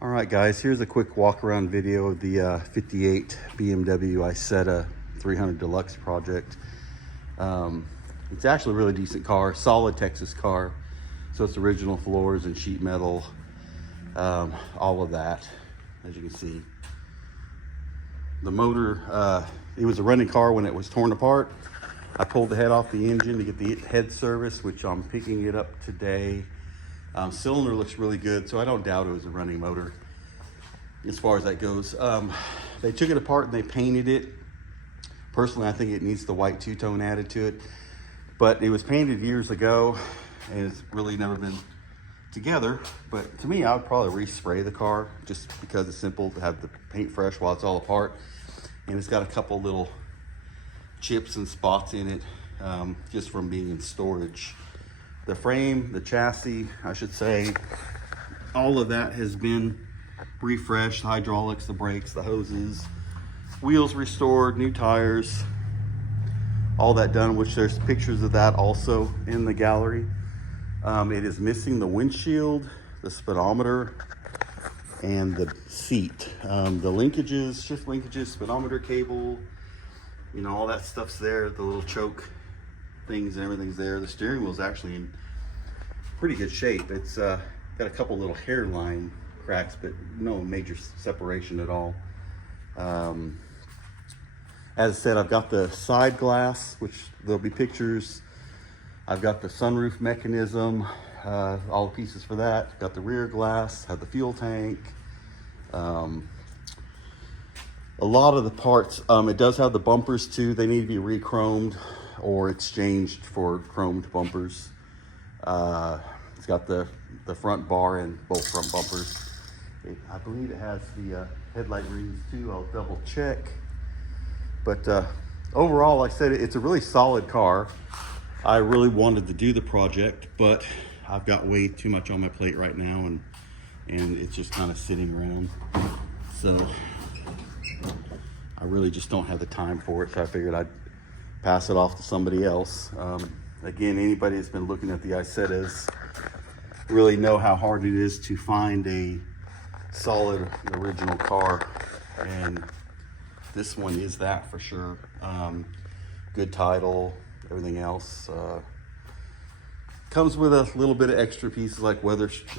All right, guys, here's a quick walk around video of the 58 BMW Isetta 300 Deluxe project. It's actually a really decent car, solid Texas car. So it's original floors and sheet metal, all of that, as you can see. The motor, it was a running car when it was torn apart. I pulled the head off the engine to get the head service, which I'm picking it up today. Cylinder looks really good, so I don't doubt it was a running motor as far as that goes. They took it apart and they painted it. Personally, I think it needs the white two-tone added to it, but it was painted years ago and it's really never been together. But to me, I would probably respray the car just because it's simple to have the paint fresh while it's all apart. And it's got a couple little chips and spots in it just from being in storage. The frame, the chassis, I should say, all of that has been refreshed. The hydraulics, the brakes, the hoses, wheels restored, new tires, all that done, which there's pictures of that also in the gallery. It is missing the windshield, the speedometer, and the seat. The linkages, shift linkages, speedometer cable, you know, all that stuff's there. The little choke things and everything's there. The steering wheel's actually in pretty good shape. It's got a couple little hairline cracks, but no major separation at all. As I said, I've got the side glass, which there'll be pictures. I've got the sunroof mechanism, all the pieces for that. Got the rear glass, have the fuel tank. A lot of the parts, it does have the bumpers too. They need to be re-chromed or exchanged for chromed bumpers. It's got the front bar and both front bumpers. I believe it has the headlight rings too. I'll double check. But overall, like I said, it's a really solid car. I really wanted to do the project, but I've got way too much on my plate right now, and it's just kind of sitting around. So I really just don't have the time for it, so I figured I'd pass it off to somebody else. Again, anybody that's been looking at the Isettas really know how hard it is to find a solid original car, and this one is that for sure. Good title, everything else. Comes with a little bit of extra pieces like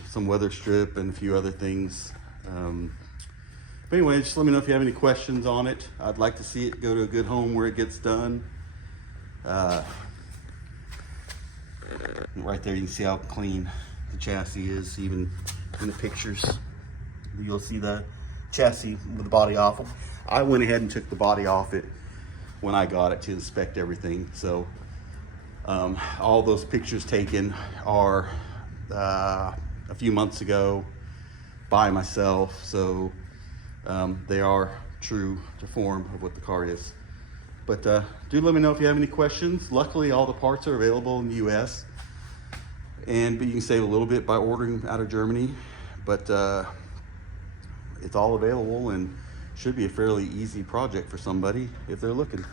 some weather strip and a few other things. But anyway, just let me know if you have any questions on it. I'd like to see it go to a good home where it gets done. Right there, you can see how clean the chassis is, even in the pictures. You'll see the chassis with the body off. I went ahead and took the body off it when I got it to inspect everything. So all those pictures taken are a few months ago by myself. So they are true to form of what the car is. But do let me know if you have any questions. Luckily, all the parts are available in the US. But you can save a little bit by ordering out of Germany. But it's all available and should be a fairly easy project for somebody if they're looking.